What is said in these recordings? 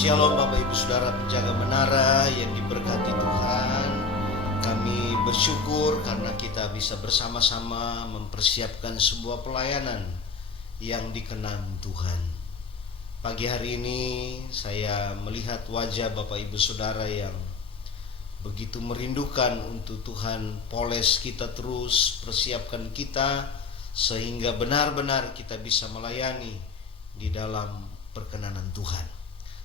Shalom Bapak Ibu Saudara penjaga menara yang diberkati Tuhan. Kami bersyukur karena kita bisa bersama-sama mempersiapkan sebuah pelayanan yang dikenan Tuhan. Pagi hari ini saya melihat wajah Bapak Ibu Saudara yang begitu merindukan untuk Tuhan poles kita terus, persiapkan kita sehingga benar-benar kita bisa melayani di dalam perkenanan Tuhan.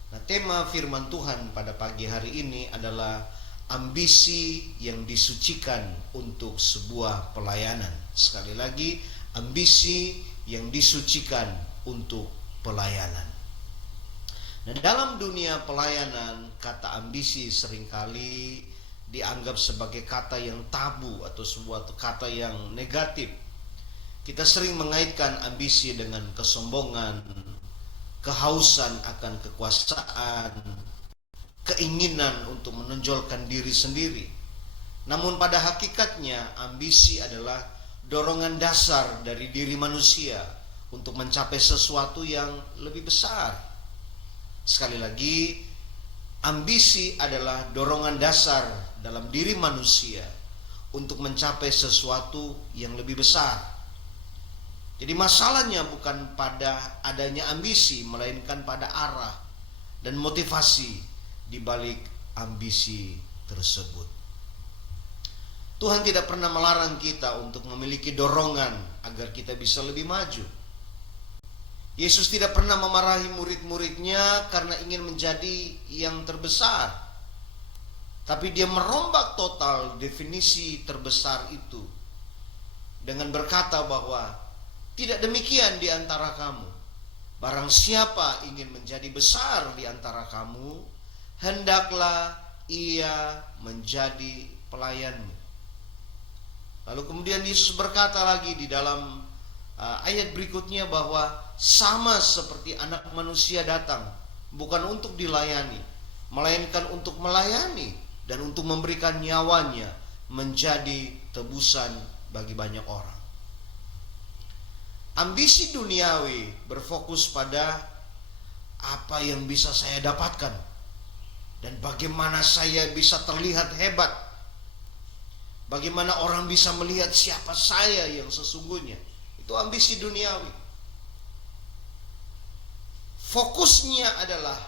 Nah, tema firman Tuhan pada pagi hari ini adalah ambisi yang disucikan untuk sebuah pelayanan. Sekali lagi, ambisi yang disucikan untuk pelayanan. Nah, dalam dunia pelayanan, kata ambisi seringkali dianggap sebagai kata yang tabu atau sebuah kata yang negatif. Kita sering mengaitkan ambisi dengan kesombongan, kehausan akan kekuasaan, keinginan untuk menonjolkan diri sendiri. Namun pada hakikatnya ambisi adalah dorongan dasar dari diri manusia untuk mencapai sesuatu yang lebih besar. Sekali lagi, ambisi adalah dorongan dasar dalam diri manusia untuk mencapai sesuatu yang lebih besar. Jadi masalahnya bukan pada adanya ambisi, melainkan pada arah dan motivasi di balik ambisi tersebut. Tuhan tidak pernah melarang kita untuk memiliki dorongan agar kita bisa lebih maju. Yesus tidak pernah memarahi murid-muridnya karena ingin menjadi yang terbesar. Tapi dia merombak total definisi terbesar itu dengan berkata bahwa tidak demikian di antara kamu. Barang siapa ingin menjadi besar di antara kamu, hendaklah ia menjadi pelayanmu. Lalu kemudian Yesus berkata lagi di dalam ayat berikutnya bahwa sama seperti anak manusia datang, bukan untuk dilayani, melainkan untuk melayani dan untuk memberikan nyawanya menjadi tebusan bagi banyak orang. Ambisi duniawi berfokus pada apa yang bisa saya dapatkan dan bagaimana saya bisa terlihat hebat, bagaimana orang bisa melihat siapa saya yang sesungguhnya. Itu ambisi duniawi. Fokusnya adalah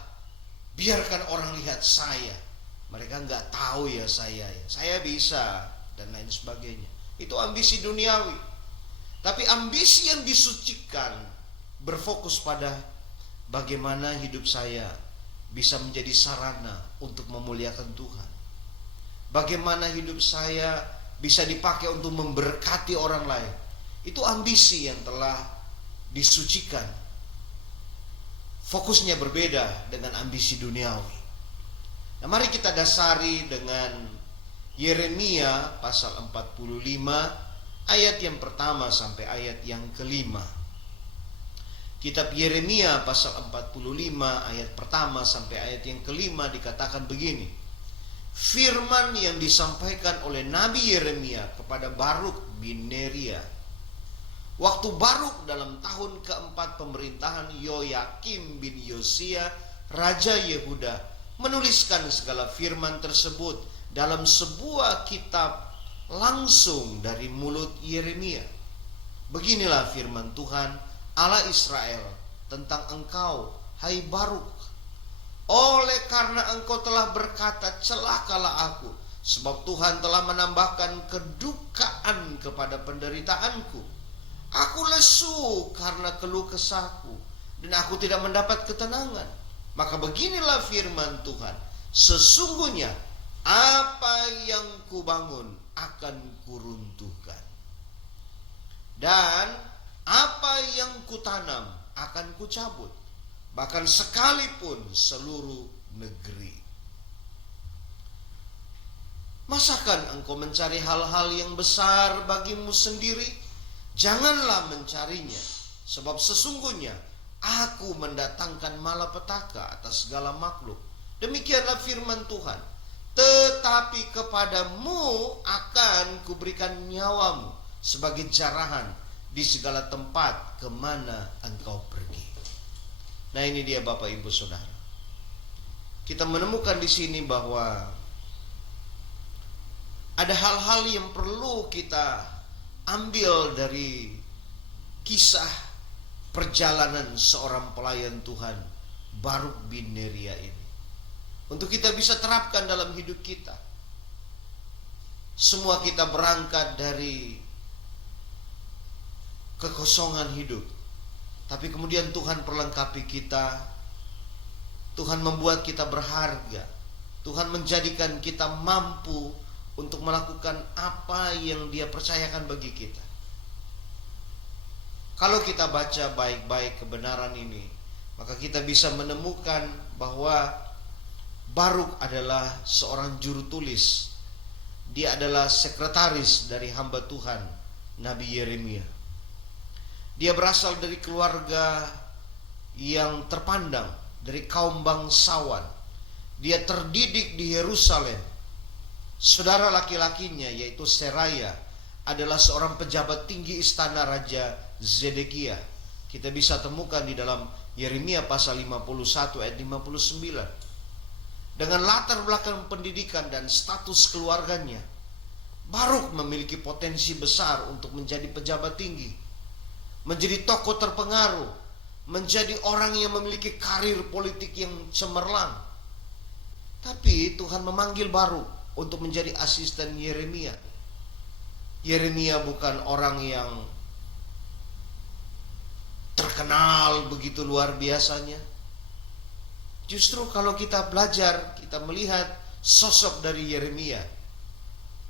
biarkan orang lihat saya, mereka nggak tahu ya saya bisa dan lain sebagainya. Itu ambisi duniawi. Tapi ambisi yang disucikan berfokus pada bagaimana hidup saya bisa menjadi sarana untuk memuliakan Tuhan. Bagaimana hidup saya bisa dipakai untuk memberkati orang lain. Itu ambisi yang telah disucikan. Fokusnya berbeda dengan ambisi duniawi. Nah, mari kita dasari dengan Yeremia pasal 45 ayat yang pertama sampai ayat yang kelima. Kitab Yeremia pasal 45 ayat pertama sampai ayat yang kelima dikatakan begini. Firman yang disampaikan oleh Nabi Yeremia kepada Baruk bin Neria. Waktu Baruk dalam tahun keempat pemerintahan Yoyakim bin Yosia, Raja Yehuda, menuliskan segala firman tersebut dalam sebuah kitab langsung dari mulut Yeremia. Beginilah firman Tuhan Allah Israel tentang engkau, hai Baruk. Oleh karena engkau telah berkata, celakalah aku, sebab Tuhan telah menambahkan kedukaan kepada penderitaanku. Aku lesu karena keluh kesahku, dan aku tidak mendapat ketenangan. Maka beginilah firman Tuhan, sesungguhnya apa yang kubangun akan kuruntuhkan, dan apa yang kutanam akan kucabut, bahkan sekalipun seluruh negeri. Masakan engkau mencari hal-hal yang besar bagimu sendiri? Janganlah mencarinya, sebab sesungguhnya aku mendatangkan malapetaka atas segala makhluk. Demikianlah firman Tuhan. Tetapi kepadamu akan kuberikan nyawamu sebagai jarahan di segala tempat kemana engkau pergi. Nah, ini dia Bapak Ibu Saudara. kita menemukan di sini bahwa ada hal-hal yang perlu kita ambil dari kisah perjalanan seorang pelayan Tuhan, Baruk bin Neria ini, untuk kita bisa terapkan dalam hidup kita. Semua kita berangkat dari kekosongan hidup, tapi kemudian Tuhan perlengkapi kita. Tuhan membuat kita berharga. Tuhan menjadikan kita mampu untuk melakukan apa yang Dia percayakan bagi kita. Kalau kita baca baik-baik kebenaran ini, maka kita bisa menemukan bahwa Baruk adalah seorang juru tulis. Dia adalah sekretaris dari hamba Tuhan, Nabi Yeremia. Dia berasal dari keluarga yang terpandang, dari kaum bangsawan. Dia terdidik di Yerusalem. Saudara laki-lakinya yaitu Seraya adalah seorang pejabat tinggi istana Raja Zedekia. Kita bisa temukan di dalam Yeremia pasal 51 ayat 59. Dengan latar belakang pendidikan dan status keluarganya, Baruk memiliki potensi besar untuk menjadi pejabat tinggi, menjadi tokoh terpengaruh, menjadi orang yang memiliki karir politik yang cemerlang. Tapi Tuhan memanggil Baruk untuk menjadi asisten Yeremia. Yeremia bukan orang yang terkenal begitu luar biasanya. Justru kalau kita belajar, kita melihat sosok dari Yeremia.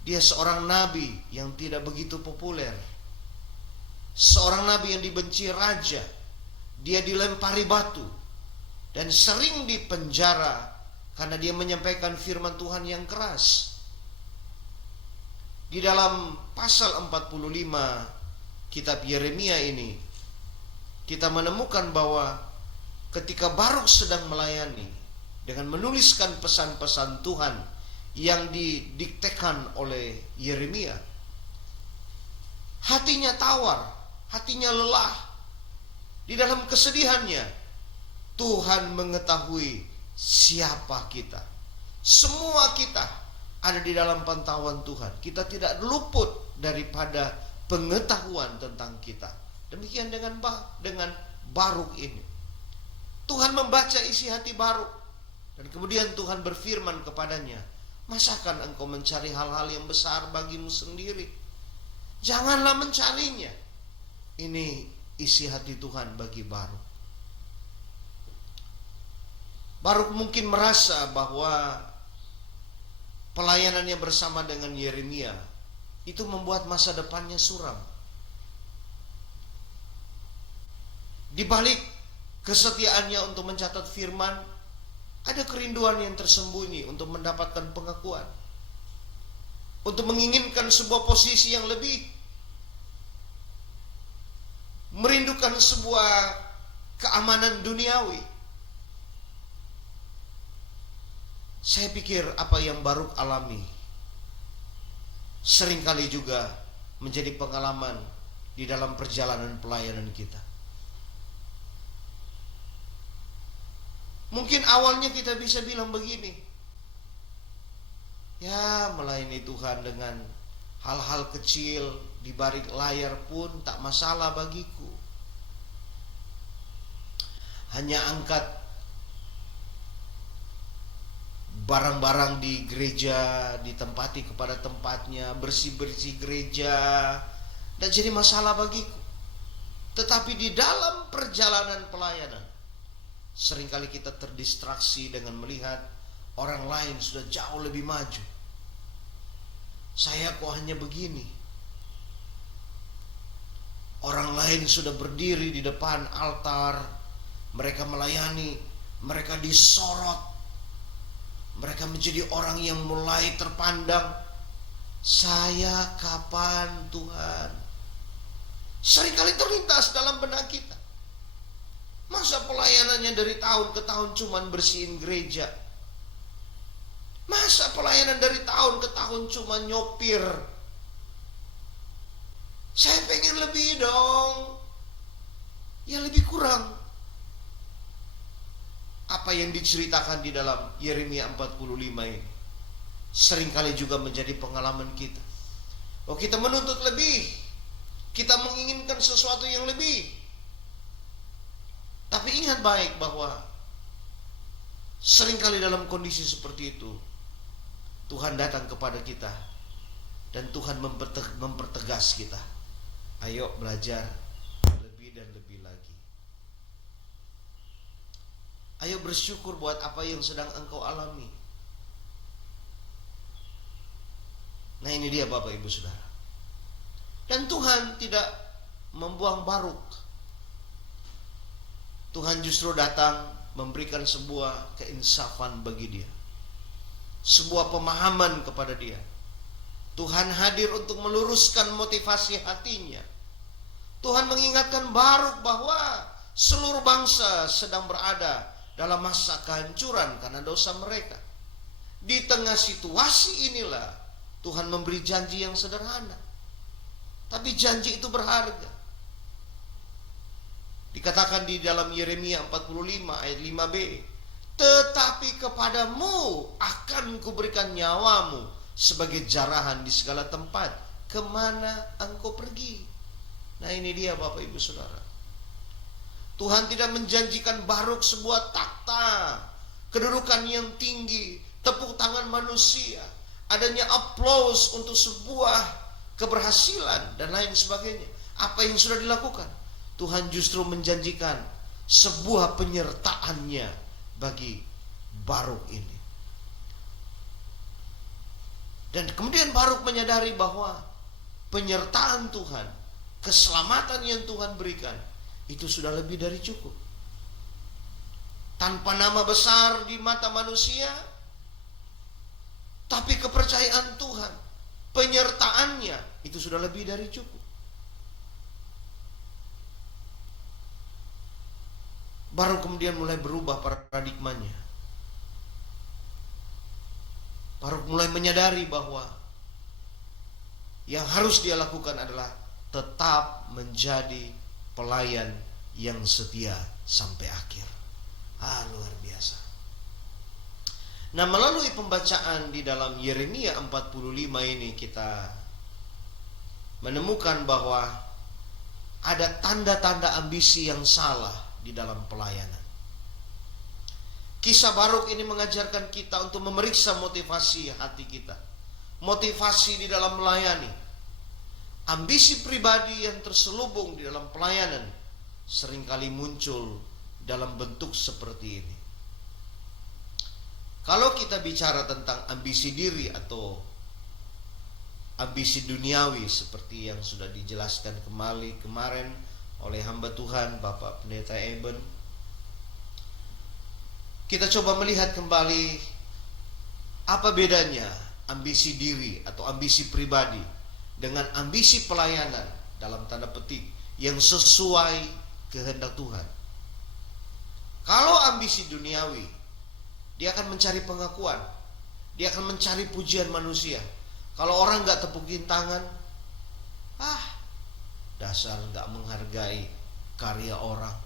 Dia seorang nabi yang tidak begitu populer. Seorang nabi yang dibenci raja. Dia dilempari batu dan sering dipenjara karena dia menyampaikan firman Tuhan yang keras. Di dalam pasal 45 kitab Yeremia ini, kita menemukan bahwa ketika Baruk sedang melayani dengan menuliskan pesan-pesan Tuhan yang didiktekan oleh Yeremia, hatinya tawar, hatinya lelah. Di dalam kesedihannya, Tuhan mengetahui siapa kita. Semua kita ada di dalam pantauan Tuhan. Kita tidak luput daripada pengetahuan tentang kita. Demikian dengan Baruk ini. Tuhan membaca isi hati Baruk, dan kemudian Tuhan berfirman kepadanya, masakan engkau mencari hal-hal yang besar bagimu sendiri? Janganlah mencarinya. Ini isi hati Tuhan bagi Baruk. Baruk mungkin merasa bahwa pelayanannya bersama dengan Yeremia itu membuat masa depannya suram. Di balik kesetiaannya untuk mencatat firman, ada kerinduan yang tersembunyi untuk mendapatkan pengakuan, untuk menginginkan sebuah posisi yang lebih, merindukan sebuah keamanan duniawi. Saya pikir apa yang Baruk alami seringkali juga menjadi pengalaman di dalam perjalanan pelayanan kita. Mungkin awalnya kita bisa bilang begini, ya melayani Tuhan dengan hal-hal kecil di balik layar pun tak masalah bagiku. Hanya angkat barang-barang di gereja, ditempati kepada tempatnya, bersih-bersih gereja, dan jadi masalah bagiku. Tetapi di dalam perjalanan pelayanan, seringkali kita terdistraksi dengan melihat orang lain sudah jauh lebih maju. Saya kok hanya begini. Orang lain sudah berdiri di depan altar, mereka melayani, mereka disorot, mereka menjadi orang yang mulai terpandang. Saya kapan Tuhan? Seringkali terlintas dalam benak kita. Masa pelayanannya dari tahun ke tahun cuman bersihin gereja? Masa pelayanan dari tahun ke tahun cuma nyopir? Saya pengen lebih dong. Ya lebih kurang. apa yang diceritakan di dalam Yeremia 45 ini seringkali juga menjadi pengalaman kita. Oh, kita menuntut lebih, kita menginginkan sesuatu yang lebih. Tapi ingat baik bahwa seringkali dalam kondisi seperti itu Tuhan datang kepada kita dan Tuhan mempertegas kita. Ayo belajar lebih dan lebih lagi. Ayo bersyukur buat apa yang sedang engkau alami. Nah, ini dia Bapak Ibu Saudara. Dan Tuhan tidak membuang Baruk. Tuhan justru datang memberikan sebuah keinsafan bagi dia, sebuah pemahaman kepada dia. Tuhan hadir untuk meluruskan motivasi hatinya. Tuhan mengingatkan Baruk bahwa seluruh bangsa sedang berada dalam masa kehancuran karena dosa mereka. Di tengah situasi inilah Tuhan memberi janji yang sederhana, tapi janji itu berharga. Dikatakan di dalam Yeremia 45 ayat 5b, tetapi kepadamu akan kuberikan nyawamu sebagai jarahan di segala tempat kemana engkau pergi. Nah, ini dia Bapak Ibu Saudara. Tuhan tidak menjanjikan Baruk sebuah takhta, kedudukan yang tinggi, tepuk tangan manusia, adanya aplaus untuk sebuah keberhasilan dan lain sebagainya. Apa yang sudah dilakukan? Tuhan justru menjanjikan sebuah penyertaannya bagi Baruk ini. Dan kemudian Baruk menyadari bahwa penyertaan Tuhan, keselamatan yang Tuhan berikan, itu sudah lebih dari cukup. Tanpa nama besar di mata manusia, tapi kepercayaan Tuhan, penyertaannya, itu sudah lebih dari cukup. Baru kemudian mulai berubah paradigmanya. Baru mulai menyadari bahwa yang harus dia lakukan adalah tetap menjadi pelayan yang setia sampai akhir. Luar biasa. Nah, melalui pembacaan di dalam Yeremia 45 ini kita menemukan bahwa ada tanda-tanda ambisi yang salah di dalam pelayanan. Kisah Baruk ini mengajarkan kita untuk memeriksa motivasi hati kita, motivasi di dalam melayani. Ambisi pribadi yang terselubung di dalam pelayanan seringkali muncul dalam bentuk seperti ini. Kalau kita bicara tentang ambisi diri atau ambisi duniawi seperti yang sudah dijelaskan kemarin oleh hamba Tuhan Bapak Pendeta Eben, kita coba melihat kembali apa bedanya ambisi diri atau ambisi pribadi dengan ambisi pelayanan dalam tanda petik yang sesuai kehendak Tuhan. Kalau ambisi duniawi, dia akan mencari pengakuan, dia akan mencari pujian manusia. Kalau orang gak tepukin tangan, dasar gak menghargai karya orang,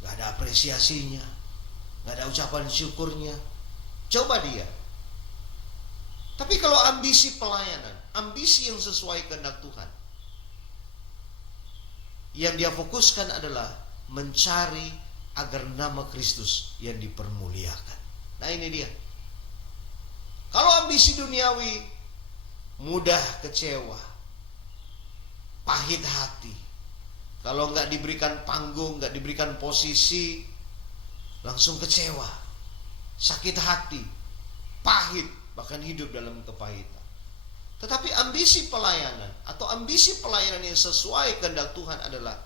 gak ada apresiasinya, gak ada ucapan syukurnya. Coba dia. Tapi kalau ambisi pelayanan, ambisi yang sesuai kehendak Tuhan, yang dia fokuskan adalah mencari agar nama Kristus yang dipermuliakan. Nah, ini dia. Kalau ambisi duniawi, mudah kecewa, pahit hati. Kalau nggak diberikan panggung, nggak diberikan posisi, langsung kecewa, sakit hati, pahit, bahkan hidup dalam kepahitan. Tetapi ambisi pelayanan atau ambisi pelayanan yang sesuai kehendak Tuhan adalah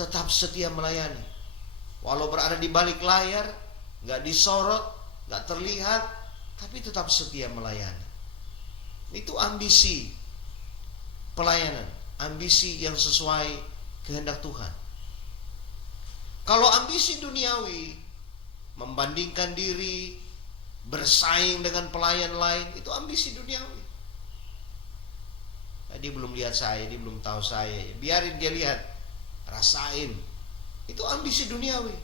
tetap setia melayani. Walau berada di balik layar, nggak disorot, nggak terlihat, tapi tetap setia melayani. Itu ambisi pelayanan, ambisi yang sesuai kehendak Tuhan. Kalau ambisi duniawi, membandingkan diri, bersaing dengan pelayan lain, itu ambisi duniawi. Dia belum lihat saya, dia belum tahu saya, biarin dia lihat, rasain. Itu ambisi duniawi.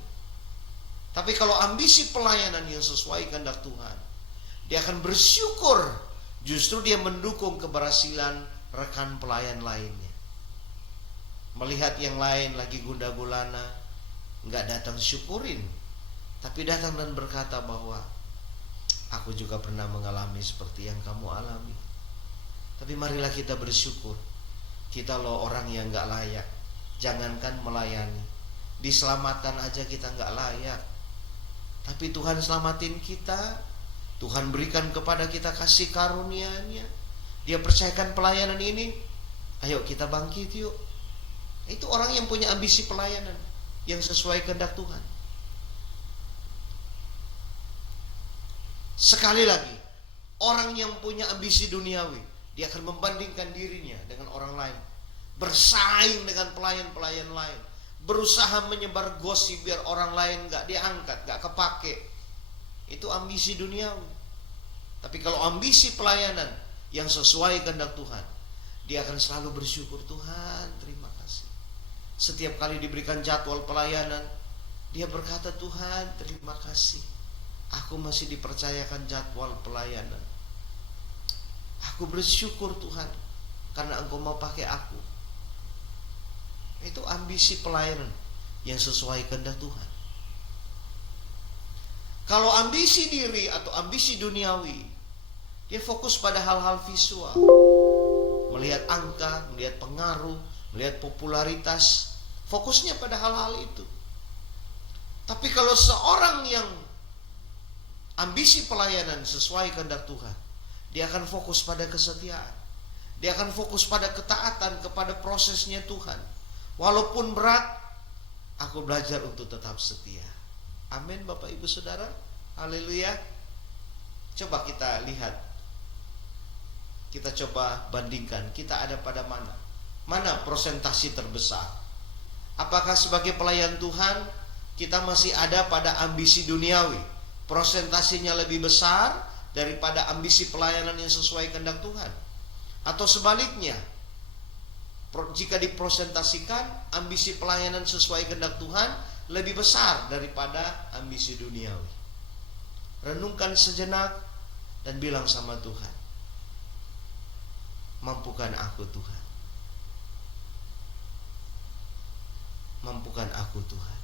Tapi kalau ambisi pelayanan yang sesuai kehendak Tuhan, dia akan bersyukur. Justru dia mendukung keberhasilan rekan pelayan lainnya. Melihat yang lain lagi gundah gulana, nggak datang syukurin, tapi datang dan berkata bahwa aku juga pernah mengalami seperti yang kamu alami. Tapi marilah kita bersyukur. Kita loh orang yang nggak layak. Jangankan melayani, diselamatkan aja kita nggak layak. Tapi Tuhan selamatin kita. Tuhan berikan kepada kita kasih karunia-Nya. Dia percayakan pelayanan ini. Ayo kita bangkit yuk. Itu orang yang punya ambisi pelayanan yang sesuai kehendak Tuhan. Sekali lagi, orang yang punya ambisi duniawi, dia akan membandingkan dirinya dengan orang lain, bersaing dengan pelayan-pelayan lain, berusaha menyebar gosip biar orang lain gak diangkat, gak kepake. Itu ambisi duniawi. Tapi kalau ambisi pelayanan yang sesuai kehendak Tuhan, dia akan selalu bersyukur. Tuhan, terima kasih. Setiap kali diberikan jadwal pelayanan, dia berkata, Tuhan, terima kasih. Aku masih dipercayakan jadwal pelayanan. Aku bersyukur Tuhan, karena Engkau mau pakai aku. Itu ambisi pelayanan yang sesuai kehendak Tuhan. Kalau ambisi diri atau ambisi duniawi, dia fokus pada hal-hal visual, melihat angka, melihat pengaruh, melihat popularitas, fokusnya pada hal-hal itu. Tapi kalau seorang yang ambisi pelayanan sesuai kehendak Tuhan, dia akan fokus pada kesetiaan. Dia akan fokus pada ketaatan kepada prosesnya Tuhan. Walaupun berat, aku belajar untuk tetap setia. Amin Bapak Ibu Saudara. Haleluya. Coba kita lihat. Kita coba bandingkan. Kita ada pada mana? Mana prosentasi terbesar? Apakah sebagai pelayan Tuhan kita masih ada pada ambisi duniawi? Prosentasinya lebih besar daripada ambisi pelayanan yang sesuai kehendak Tuhan? Atau sebaliknya, jika dipresentasikan, ambisi pelayanan sesuai kehendak Tuhan lebih besar daripada ambisi duniawi? Renungkan sejenak dan bilang sama Tuhan, mampukan aku Tuhan. Mampukan aku Tuhan.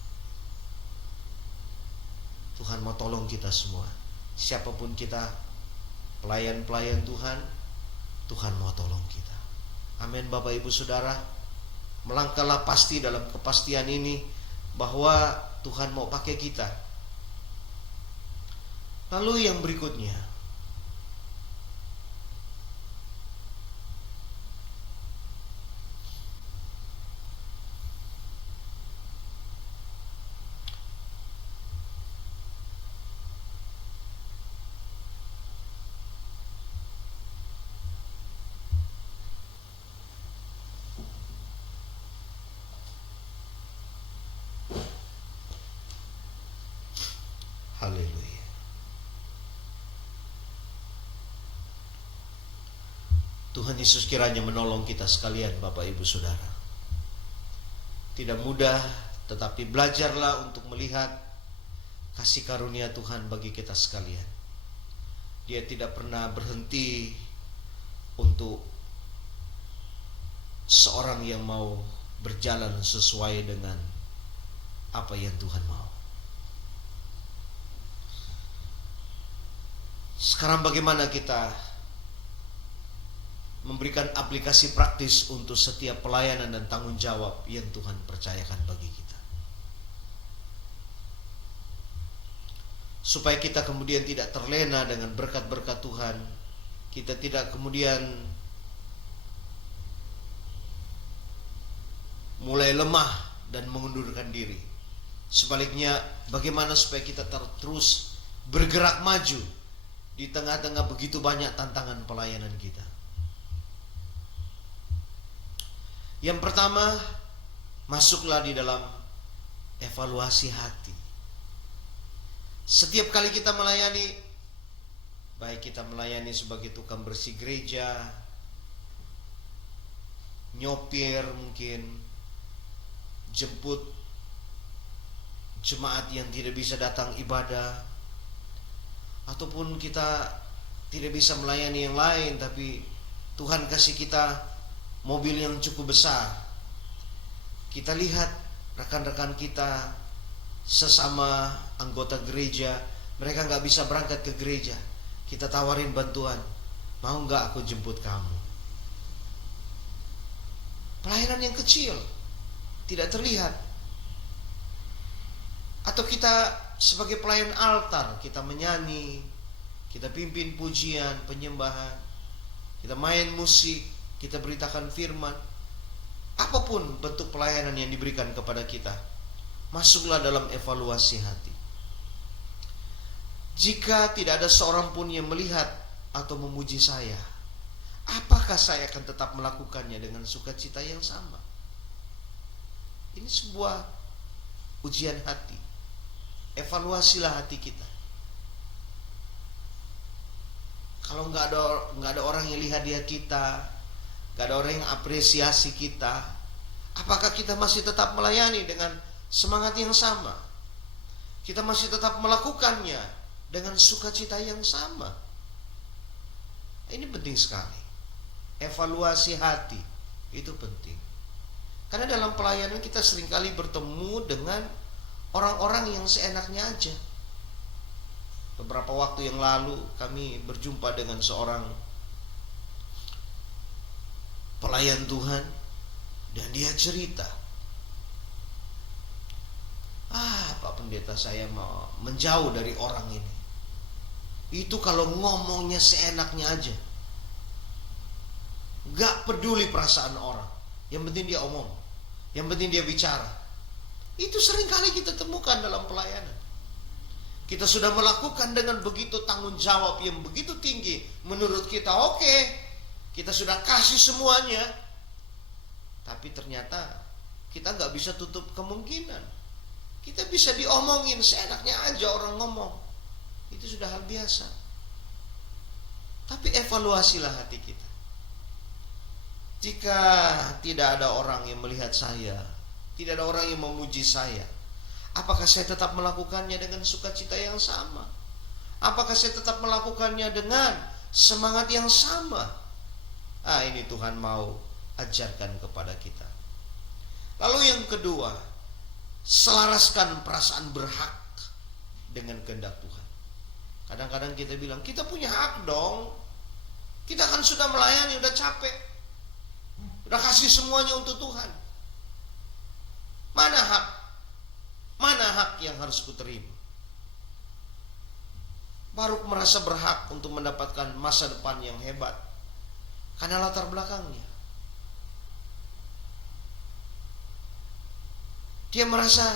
Tuhan mau tolong kita semua. Siapapun kita, pelayan-pelayan Tuhan, Tuhan mau tolong kita. Amin Bapak Ibu Saudara. Melangkahlah pasti dalam kepastian ini bahwa Tuhan mau pakai kita. Lalu yang berikutnya, haleluya. Tuhan Yesus kiranya menolong kita sekalian Bapak Ibu Saudara. Tidak mudah, tetapi belajarlah untuk melihat kasih karunia Tuhan bagi kita sekalian. Dia tidak pernah berhenti untuk seorang yang mau berjalan sesuai dengan apa yang Tuhan mau. Sekarang bagaimana kita memberikan aplikasi praktis untuk setiap pelayanan dan tanggung jawab yang Tuhan percayakan bagi kita, supaya kita kemudian tidak terlena dengan berkat-berkat Tuhan. Kita tidak kemudian mulai lemah dan mengundurkan diri. Sebaliknya, bagaimana supaya kita terus bergerak maju di tengah-tengah begitu banyak tantangan pelayanan kita. Yang pertama, masuklah di dalam evaluasi hati. Setiap kali kita melayani, baik kita melayani sebagai tukang bersih gereja, nyopir mungkin, jemput jemaat yang tidak bisa datang ibadah, ataupun kita tidak bisa melayani yang lain, tapi Tuhan kasih kita mobil yang cukup besar. Kita lihat rekan-rekan kita, sesama anggota gereja, mereka gak bisa berangkat ke gereja. Kita tawarin bantuan, mau gak aku jemput kamu? Pelayanan yang kecil, tidak terlihat. Atau kita sebagai pelayan altar, kita menyanyi, kita pimpin pujian, penyembahan, kita main musik, kita beritakan firman. Apapun bentuk pelayanan yang diberikan kepada kita, masuklah dalam evaluasi hati. Jika tidak ada seorang pun yang melihat atau memuji saya, apakah saya akan tetap melakukannya dengan sukacita yang sama? Ini sebuah ujian hati. Evaluasilah hati kita. Kalau nggak ada orang yang lihat dia kita, nggak ada orang yang apresiasi kita, apakah kita masih tetap melayani dengan semangat yang sama? Kita masih tetap melakukannya dengan sukacita yang sama? Ini penting sekali. Evaluasi hati itu penting. Karena dalam pelayanan kita seringkali bertemu dengan orang-orang yang seenaknya aja. Beberapa waktu yang lalu kami berjumpa dengan seorang pelayan Tuhan, dan dia cerita, Pak Pendeta, saya mau menjauh dari orang ini. Itu kalau ngomongnya seenaknya aja, gak peduli perasaan orang, yang penting dia omong, yang penting dia bicara. Itu seringkali kita temukan dalam pelayanan. Kita sudah melakukan dengan begitu tanggung jawab yang begitu tinggi. Menurut kita oke, kita sudah kasih semuanya, tapi ternyata kita gak bisa tutup kemungkinan. Kita bisa diomongin seenaknya aja, orang ngomong. Itu sudah hal biasa. Tapi evaluasilah hati kita. Jika tidak ada orang yang melihat saya, tidak ada orang yang memuji saya, apakah saya tetap melakukannya dengan sukacita yang sama? Apakah saya tetap melakukannya dengan semangat yang sama? Ini Tuhan mau ajarkan kepada kita. Lalu yang kedua, selaraskan perasaan berhak dengan kehendak Tuhan. Kadang-kadang kita bilang, kita punya hak dong. Kita kan sudah melayani, udah capek, udah kasih semuanya untuk Tuhan. Mana hak? Mana hak yang harus kuterima? Baru merasa berhak untuk mendapatkan masa depan yang hebat karena latar belakangnya. Dia merasa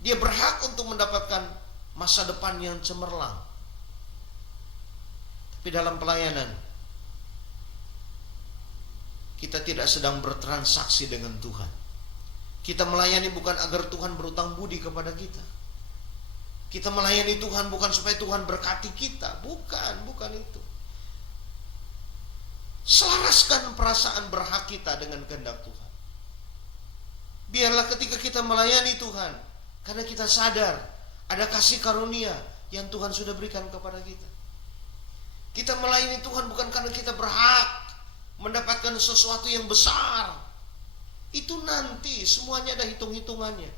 dia berhak untuk mendapatkan masa depan yang cemerlang. Tapi dalam pelayanan, kita tidak sedang bertransaksi dengan Tuhan. Kita melayani bukan agar Tuhan berutang budi kepada kita. Kita melayani Tuhan bukan supaya Tuhan berkati kita. Bukan itu. Selaraskan perasaan berhak kita dengan kehendak Tuhan. Biarlah ketika kita melayani Tuhan, karena kita sadar ada kasih karunia yang Tuhan sudah berikan kepada kita. Kita melayani Tuhan bukan karena kita berhak mendapatkan sesuatu yang besar. Itu nanti semuanya ada hitung-hitungannya.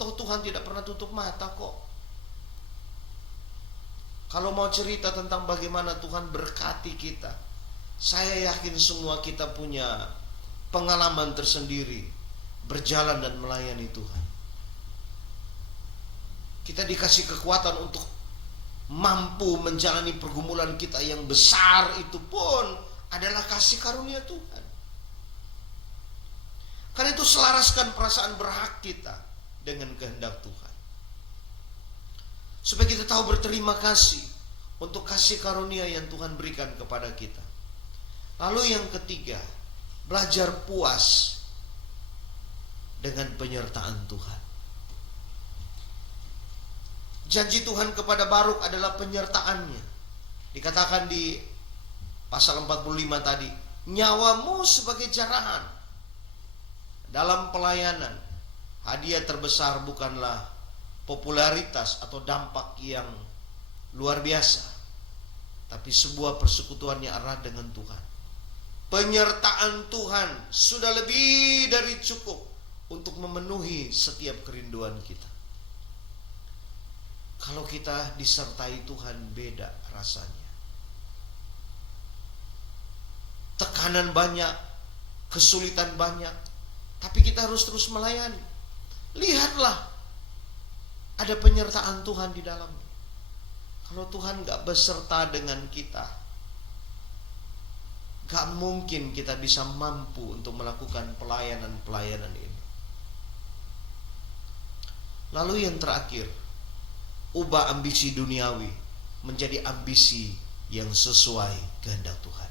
Toh Tuhan tidak pernah tutup mata kok. Kalau mau cerita tentang bagaimana Tuhan berkati kita, saya yakin semua kita punya pengalaman tersendiri berjalan dan melayani Tuhan. Kita dikasih kekuatan untuk mampu menjalani pergumulan kita yang besar, itu pun adalah kasih karunia Tuhan. Karena itu selaraskan perasaan berhak kita dengan kehendak Tuhan. Supaya kita tahu berterima kasih untuk kasih karunia yang Tuhan berikan kepada kita. Lalu yang ketiga, belajar puas dengan penyertaan Tuhan. Janji Tuhan kepada Baruk adalah penyertaannya. Dikatakan di pasal 45 tadi, nyawamu sebagai jarahan. Dalam pelayanan, hadiah terbesar bukanlah popularitas atau dampak yang luar biasa, tapi sebuah persekutuan yang erat dengan Tuhan. Penyertaan Tuhan sudah lebih dari cukup untuk memenuhi setiap kerinduan kita. Kalau kita disertai Tuhan, beda rasanya. Tekanan banyak, kesulitan banyak, tapi kita harus terus melayani. Lihatlah, ada penyertaan Tuhan di dalamnya. Kalau Tuhan gak beserta dengan kita, gak mungkin kita bisa mampu untuk melakukan pelayanan-pelayanan ini. Lalu yang terakhir, ubah ambisi duniawi menjadi ambisi yang sesuai kehendak Tuhan.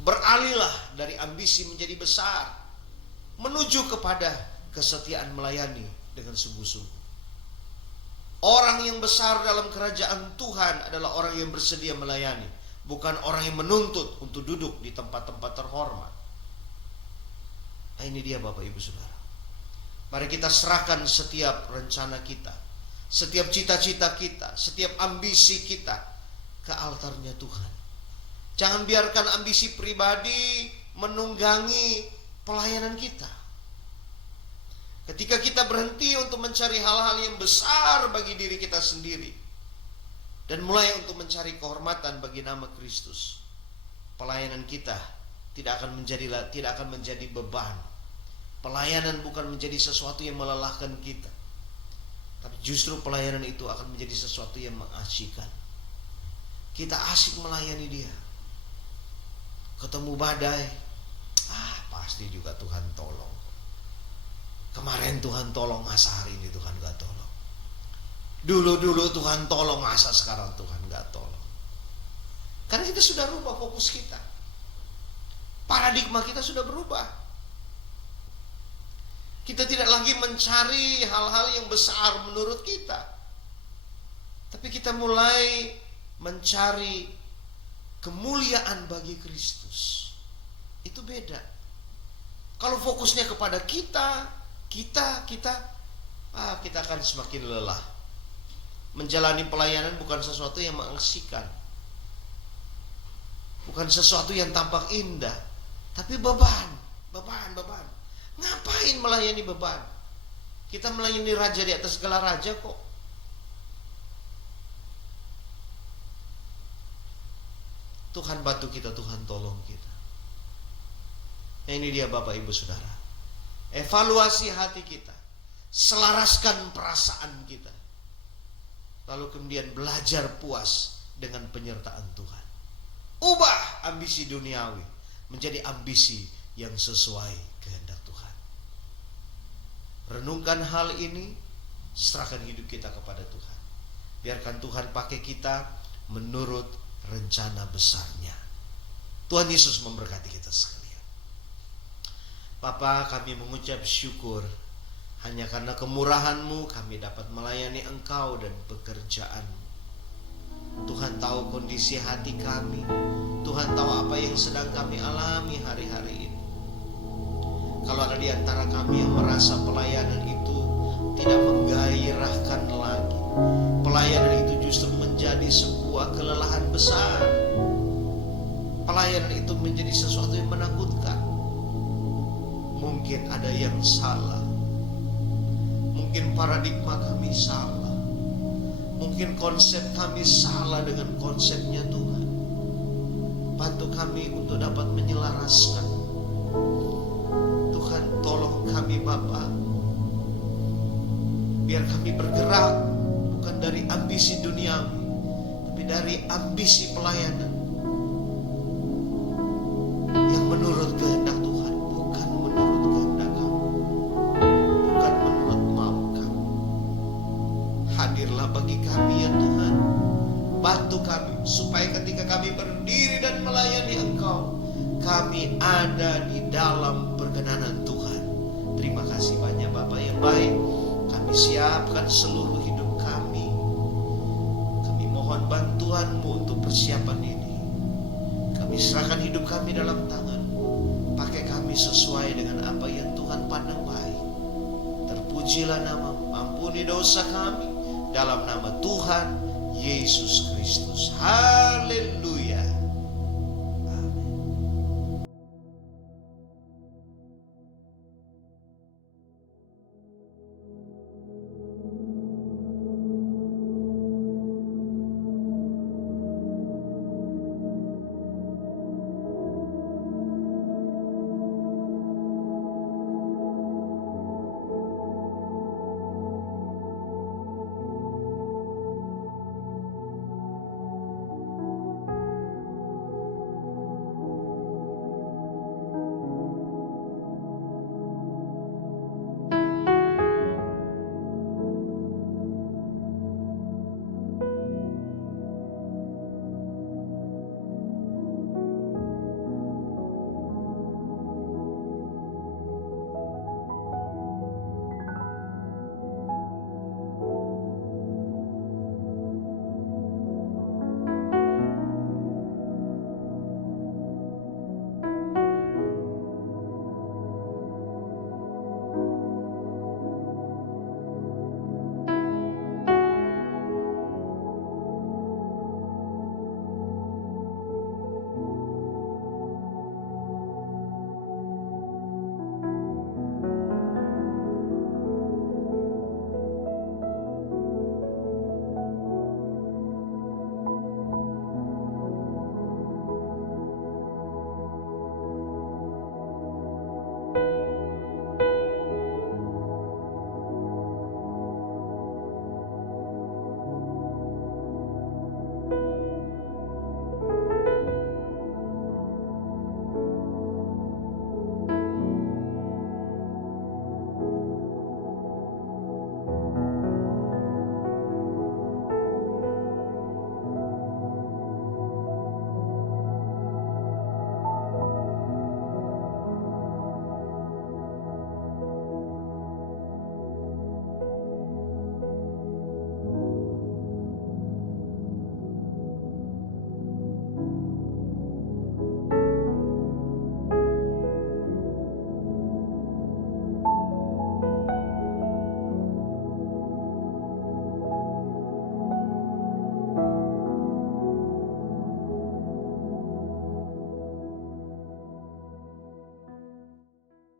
Beralihlah dari ambisi menjadi besar, menuju kepada kesetiaan melayani dengan sungguh-sungguh. Orang yang besar dalam kerajaan Tuhan adalah orang yang bersedia melayani, bukan orang yang menuntut untuk duduk di tempat-tempat terhormat. Nah, ini dia Bapak Ibu Saudara. Mari kita serahkan setiap rencana kita, setiap cita-cita kita, setiap ambisi kita ke altarnya Tuhan. Jangan biarkan ambisi pribadi menunggangi pelayanan kita. Ketika kita berhenti untuk mencari hal-hal yang besar bagi diri kita sendiri dan mulai untuk mencari kehormatan bagi nama Kristus, pelayanan kita tidak akan menjadi beban. Pelayanan bukan menjadi sesuatu yang melelahkan kita, tapi justru pelayanan itu akan menjadi sesuatu yang mengasihkan. Kita asik melayani Dia. Ketemu badai, pasti juga Tuhan tolong. Kemarin Tuhan tolong, masa hari ini Tuhan gak tolong. Dulu Tuhan tolong, masa sekarang Tuhan gak tolong. Karena kita sudah rubah fokus kita. Paradigma kita sudah berubah. Kita tidak lagi mencari hal-hal yang besar menurut kita, tapi kita mulai mencari kemuliaan bagi Kristus. Itu beda. Kalau fokusnya kepada kita akan semakin lelah. Menjalani pelayanan bukan sesuatu yang mengasihkan, bukan sesuatu yang tampak indah, tapi beban. Ngapain melayani beban? Kita melayani raja di atas segala raja kok. Tuhan bantu kita, Tuhan tolong kita. Nah, ini dia Bapak Ibu Saudara. Evaluasi hati kita, selaraskan perasaan kita, lalu kemudian belajar puas dengan penyertaan Tuhan. Ubah ambisi duniawi menjadi ambisi yang sesuai kehendak Tuhan. Renungkan hal ini, serahkan hidup kita kepada Tuhan. Biarkan Tuhan pakai kita menurut rencana besarnya. Tuhan Yesus memberkati kita sekalian. Bapa, kami mengucap syukur. Hanya karena kemurahan-Mu kami dapat melayani Engkau dan pekerjaan-Mu. Tuhan tahu kondisi hati kami. Tuhan tahu apa yang sedang kami alami hari-hari ini. Kalau ada di antara kami yang merasa pelayanan itu tidak menggairahkan lagi, pelayanan itu justru menjadi sebuah kelelahan besar, pelayanan itu menjadi sesuatu yang menakutkan, mungkin ada yang salah, mungkin paradigma kami salah, mungkin konsep kami salah dengan konsepnya Tuhan. Bantu kami untuk dapat menyelaraskan. Tuhan tolong kami Bapa, biar kami bergerak bukan dari ambisi duniawi, tapi dari ambisi pelayanan yang menurut kehendak Tuhan, bukan menurut kehendak kami, bukan menurut mau kami. Hadirlah bagi kami ya Tuhan. Bantu kami supaya ketika kami berdiri dan melayani Engkau, kami ada di dalam perkenanan Tuhan. Terima kasih banyak Bapa yang baik. Kami siapkan seluruh hidup kami. Kami mohon bantuan-Mu untuk persiapan ini. Kami serahkan hidup kami dalam tangan-Mu. Pakai kami sesuai dengan apa yang Tuhan pandang baik. Terpuji terpujilah namamu. Ampuni dosa kami dalam nama Tuhan Yesus Kristus. Haleluya.